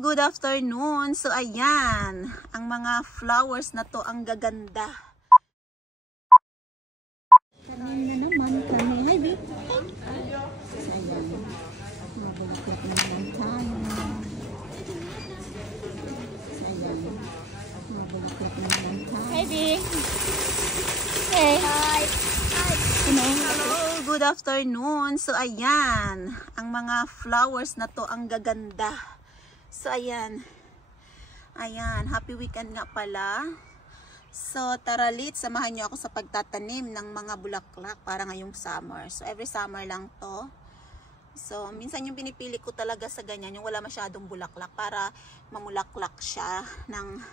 good afternoon. So ayan, ang mga flowers na to ang gaganda. Kanina naman kami. Hi, babe. So ayan, mabulakot na naman tayo. So ayan, mabulakot na naman tayo. Hi, babe. Hey. Hi. Hello, good afternoon. So ayan, ang mga flowers na to ang gaganda. So ayan, happy weekend nga pala. So tara lit, samahan niyo ako sa pagtatanim ng mga bulaklak para ngayong summer. So every summer lang to. So minsan yung pinipili ko talaga sa ganyan, yung wala masyadong bulaklak para mamulaklak siya ng,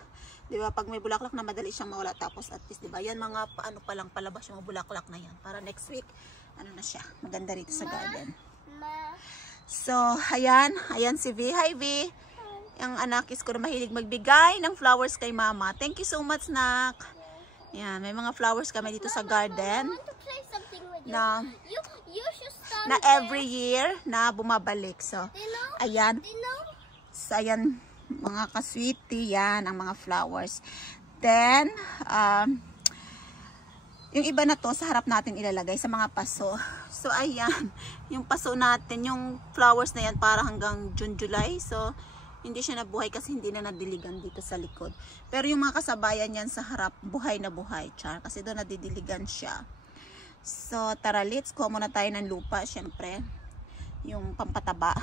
di ba, pag may bulaklak na madali siyang mawala, tapos at least, di ba, yan mga paano pa lang palabas yung bulaklak na yan para next week ano na siya, maganda rito sa garden. So ayan si V. Hi V. Yung anakis ko na mahilig magbigay ng flowers kay mama. Thank you so much, nak. Yan, may mga flowers kami dito sa garden na every year na bumabalik. So ayan, so ayan mga ka-sweetie, yan ang mga flowers. Then yung iba na to sa harap natin ilalagay sa mga paso. So ayan, yung paso natin, yung flowers na yan para hanggang June, July. So hindi siya nabuhay kasi hindi na nadiligan dito sa likod. Pero yung mga kasabayan yan sa harap, buhay na buhay, char, kasi doon nadidiligan siya. So tara, let's kuha muna tayo ng lupa, syempre yung pampataba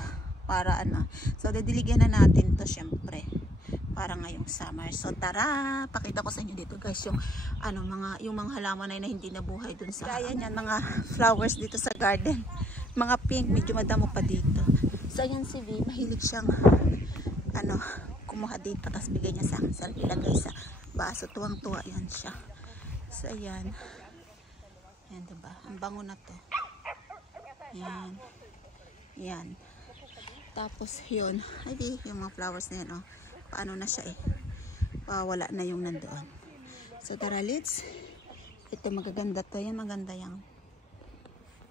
para ano. So didiligan na natin to syempre para ngayong summer. So tara, pakita ko sa inyo dito guys yung ano, yung mga halaman na hindi nabuhay dun sa ayan yan, mga flowers dito sa garden. Mga pink, medyo madamo pa dito. So ayan si V, mahilig siyang ano, kumuha dito, tapos bigay niya sa akin, sa ilagay sa baso. Tuwang-tuwa yan siya. So ayan, yan diba, ang bango na to. Yan. Tapos yun, ay yung mga flowers na yan, oh, paano na siya eh, wala na yung nandoon. So tara, let's, ito magaganda to, yan maganda yan.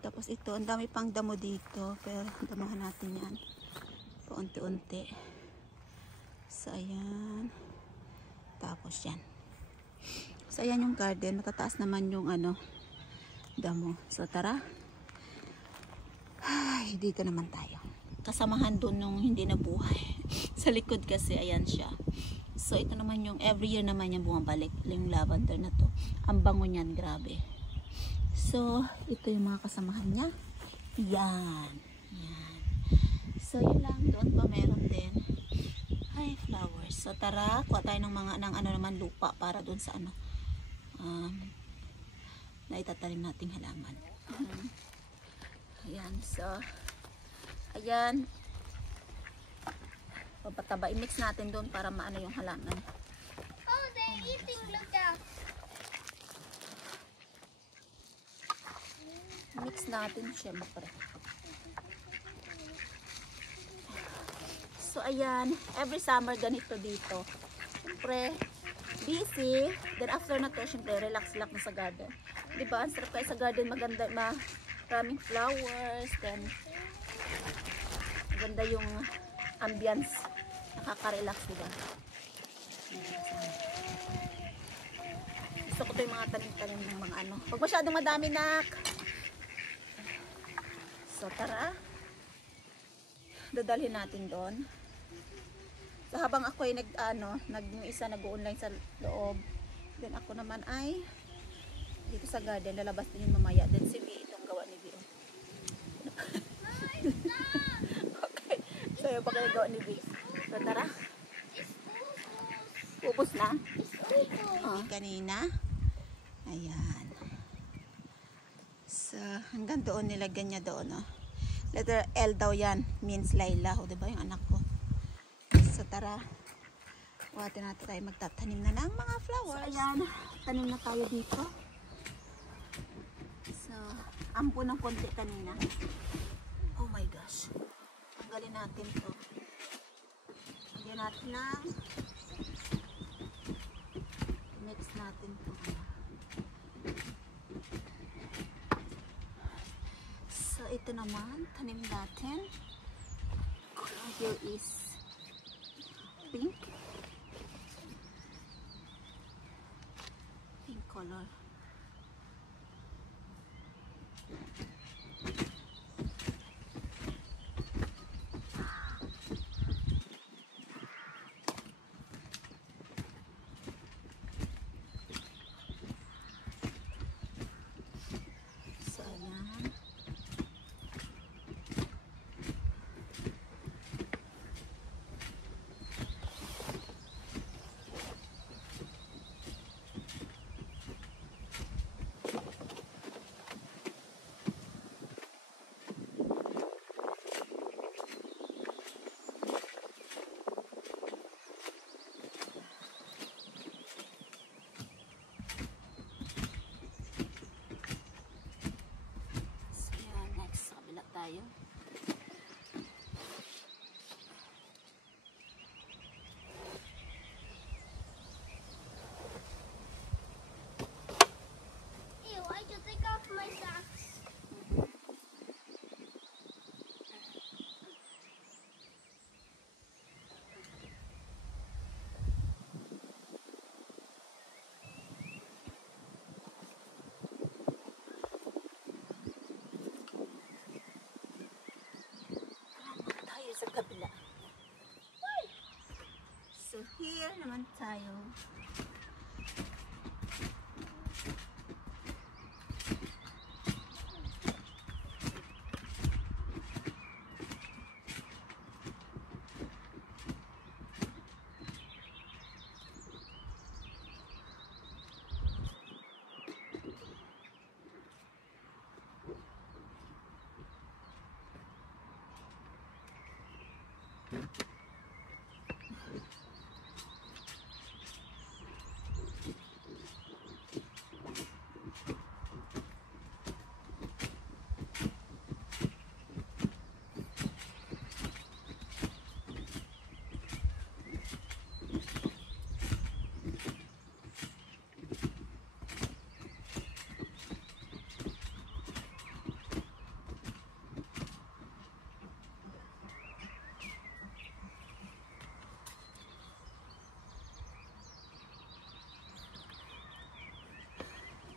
Tapos ito, ang dami pang damo dito, pero damahan natin yan paunti-unti. So ayan, tapos yan. So ayan yung garden, matataas naman yung ano, damo. So tara, ay, dito naman tayo. Kasamahan doon nung hindi nabuhay. Sa likod kasi, ayan siya. So ito naman yung every year naman yung bumabalik, yung lavender na to. Ang bango niyan, grabe. So ito yung mga kasamahan niya. Yan. So yun lang, doon pa meron din. Ay, flowers. So tara, kuha tayo ng mga ano naman lupa para doon sa ano, na itatanim nating halaman. Ayan, so ayan, papataba, i-mix natin doon para maano yung halaman. Oh, they're eating, look down. Mix natin syempre. So ayan, every summer ganito dito. Syempre busy, then after na to syempre relax na sa garden. Diba, ang sarap kayo sa garden, maganda, maraming flowers, then maganda yung ambience, nakaka-relax, diba? Gusto ko to yung mga tanim-tanim ng mga ano, huwag masyadong madami, nak. So tara, dadalhin natin doon. So habang ako ay yung isa nag-online sa loob, then ako naman ay dito sa garden, lalabas din yung mamaya. Then si V, itong gawa ni V. Okay, so yung gawa ni V. So tara, ubos na. Kanina, ayan. So hanggang doon, nilagyan niya doon, oh. Letter L daw yan, means Laila, oh, diba yung anak ko. So tara, watin natin tayo magtatanim na ng mga flowers. So ayan, tanim na tayo dito. So ampo ng konti kanina. Oh my gosh, tanggalin natin to. Lagyan natin ng mix natin to. So ito naman, tanim natin. Here is pink. Pink color. So, ayan. Tayo. Ew, I just take off my socks. Tayo sa kabila. So here naman tayo.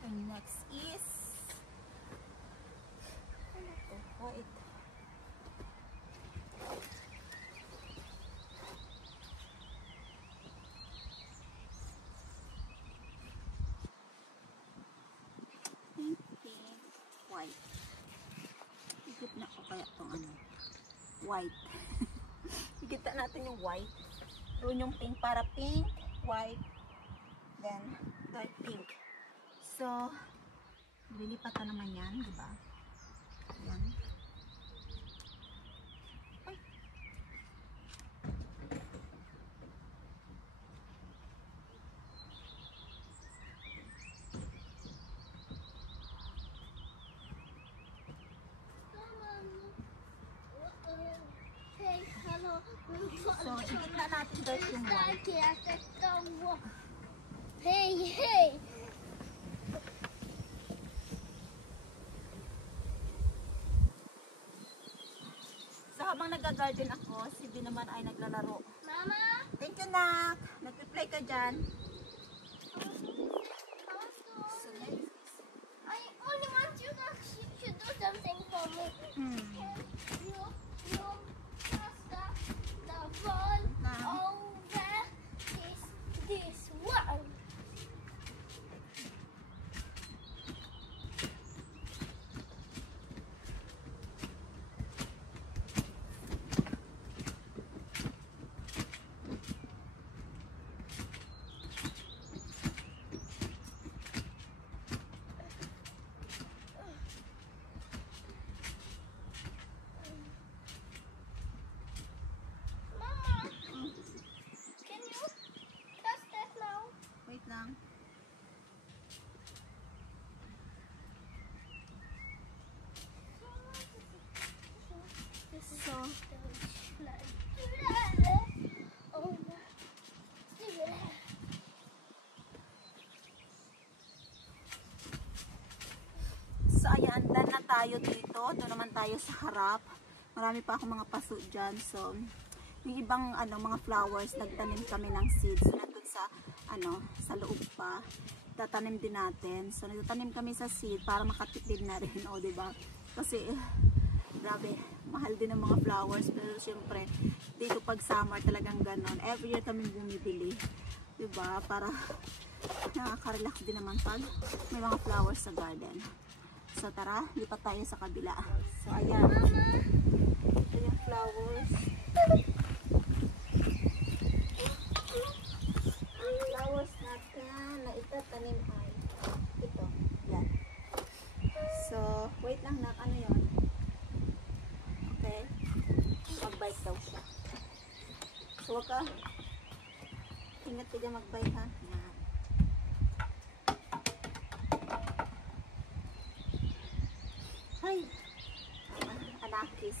And next is white. Pink, pink, white. Higit na ko kaya itong ano, white. Higit na natin yung white. Doon yung pink para pink, white, then dark pink. So, lilipatan naman yan, di ba? Yan. Ay. Hey, hello. So, higit na natin guys yung white. Hey, hey. So, habang nag-garden ako, si B naman ay naglalaro. Mama? Thank you, Nak. Nag-play ka dyan. So, next. I only want you to do something for me. You pass the ball over this one. Mama, can you pass that now? Wait lang. So, so ayan, done na tayo dito. Doon naman tayo sa harap. Marami pa akong mga paso dyan. So, Yung ibang mga flowers, nagtanim kami ng seeds. So, nandun sa, sa loob pa, tatanim din natin. So, nagtanim kami sa seed para makatipid na rin, o, diba? Kasi, grabe, mahal din ang mga flowers. Pero, syempre, dito pag summer talagang ganon. Every year kami bumibili. Diba? Para, nakaka-relax din naman pag may mga flowers sa garden. So, tara, lipat tayo sa kabila. So, ayan. Ito yung flowers. Ang flowers natin na itatanim ay ito. Yan. So, wait lang na. Ano yun? Okay. Mag-bite daw siya. So, wag ka. Ingat ka dyan mag-bite, ha? Yan. Ay, anakis.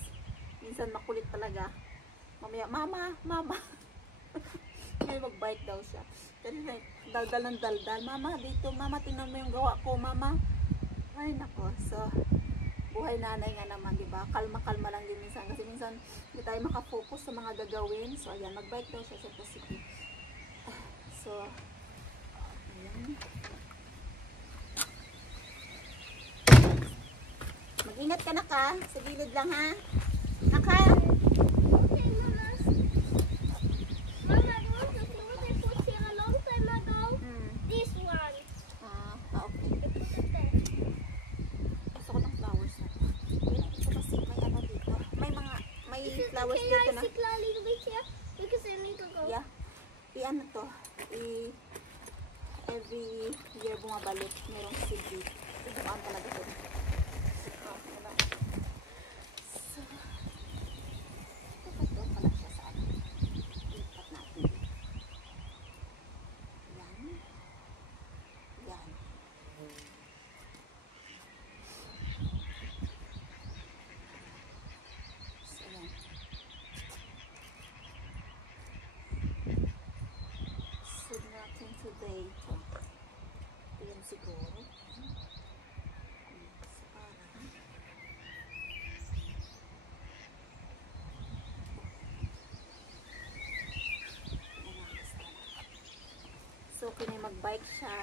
Minsan makulit talaga. Mamaya, mama. Ngayon mag-bite daw siya. Kasi daldal ng daldal. Mama, dito. Mama, tingnan mo yung gawa ko. Mama. Ay, nako. So, buhay nanay nga naman, diba? Kalma-kalma lang din minsan. Kasi minsan, hindi tayo makafocus sa mga gagawin. So, ayan. Mag-bite daw siya sa positive. So, ayan. Mag-ingat ka na ka. Sa gilid lang, ha? Naka? Okay, Mama. Mama, I want to see what I put here a long time ago. This one. Okay. Gusto ko ng flowers na ito. Ito kasi may dito. May flowers dito na. Can I sit a little bit here? Because I need to go. Yeah. To. Every year bumabalik. Merong seed dito. Ito kaan talaga ito. Today, ayan siguro. So, kung mag-bike siya,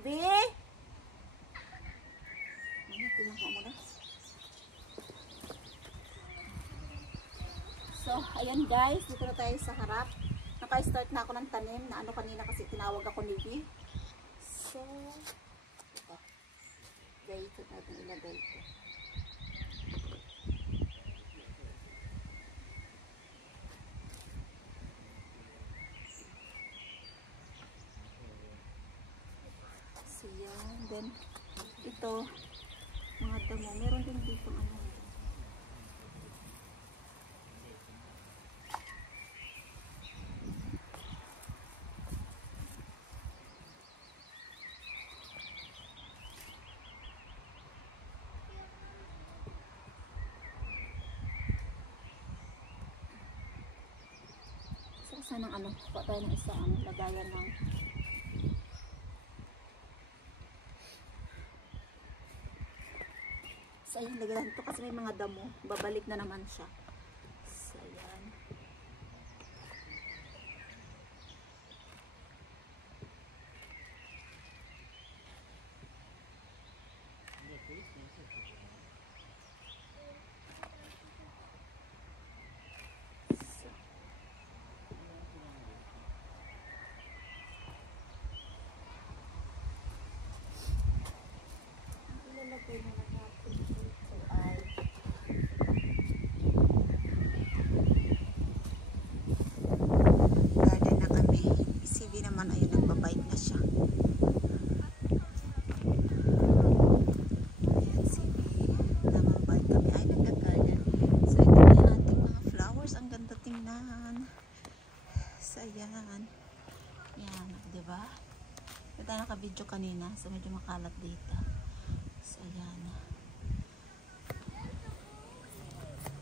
Be! Tingnan ko muna. So, ayan guys, dito na tayo sa harap. Naka-start na ako ng tanim na kanina kasi tinawag ako ni V. So, ito. Dito natin ilagay ito. So, yan. Then, ito, mga damo. Meron din dito Sanang pa tayo ng isa lagayan ng so ayun, lagayan ito kasi may mga damo, babalik na naman siya. So ayan, garden na kami. Si V naman ayun, nagbabike na siya. Ayan si V, namambike kami. Ay, nagka-garden. So ito na yung ating mga flowers. Ang ganda tingnan. So ayan. Yan, diba? Ito tayo naka-video kanina. So medyo makalat dito. So ayan.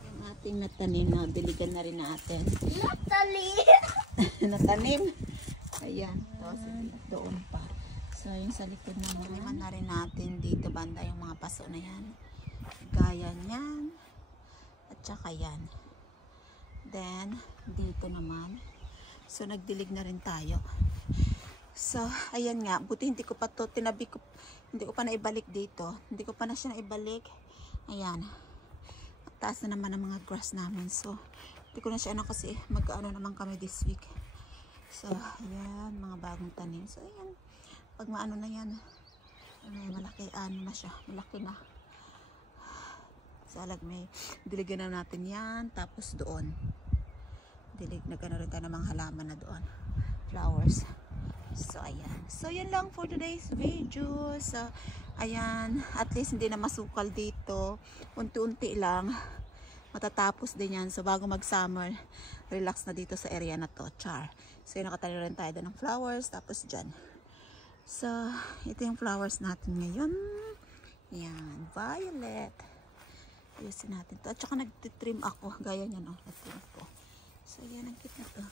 Yung ating natanim na diligan na rin natin. Natalie! Natanim. Ayan. Doon pa. So So, yung sa likod naman. Taniman na rin natin dito banda yung mga paso na yan. Gaya niyan. At saka yan. Then, dito naman. So, nagdilig na rin tayo. So, ayan nga. Buti hindi ko pa to tinabi ko. Hindi ko pa naibalik dito. Hindi ko pa na siya naibalik. Ayan. Taas na naman ang mga grass namin. So, hindi ko na siya kasi mag-ano naman kami this week. So, ayan. Mga bagong tanim. So, ayan. Pag maano na yan. Malaki ano na siya. Malaki na. So, may diligan na natin yan. Tapos doon. Nagano rin tayo ng mga halaman na doon. Flowers. So, ayan. So, yan lang for today's video. So, ayan. At least hindi na masukal dito. Unti-unti lang. Matatapos din yan. So, bago mag-summer, relax na dito sa area na to. Char. So, yun, nakatanim rin tayo doon ng flowers. Tapos dyan. So, ito yung flowers natin ngayon. Yan. Violet. Ayusin natin to. At saka nag-trim ako. Gaya niyan, oh. Nag-trim ko. So, yan. Ang cute na to.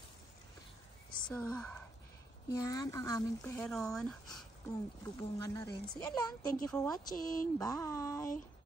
So, yan ang aming peron. Bubungan na rin. So, yan lang. Thank you for watching. Bye!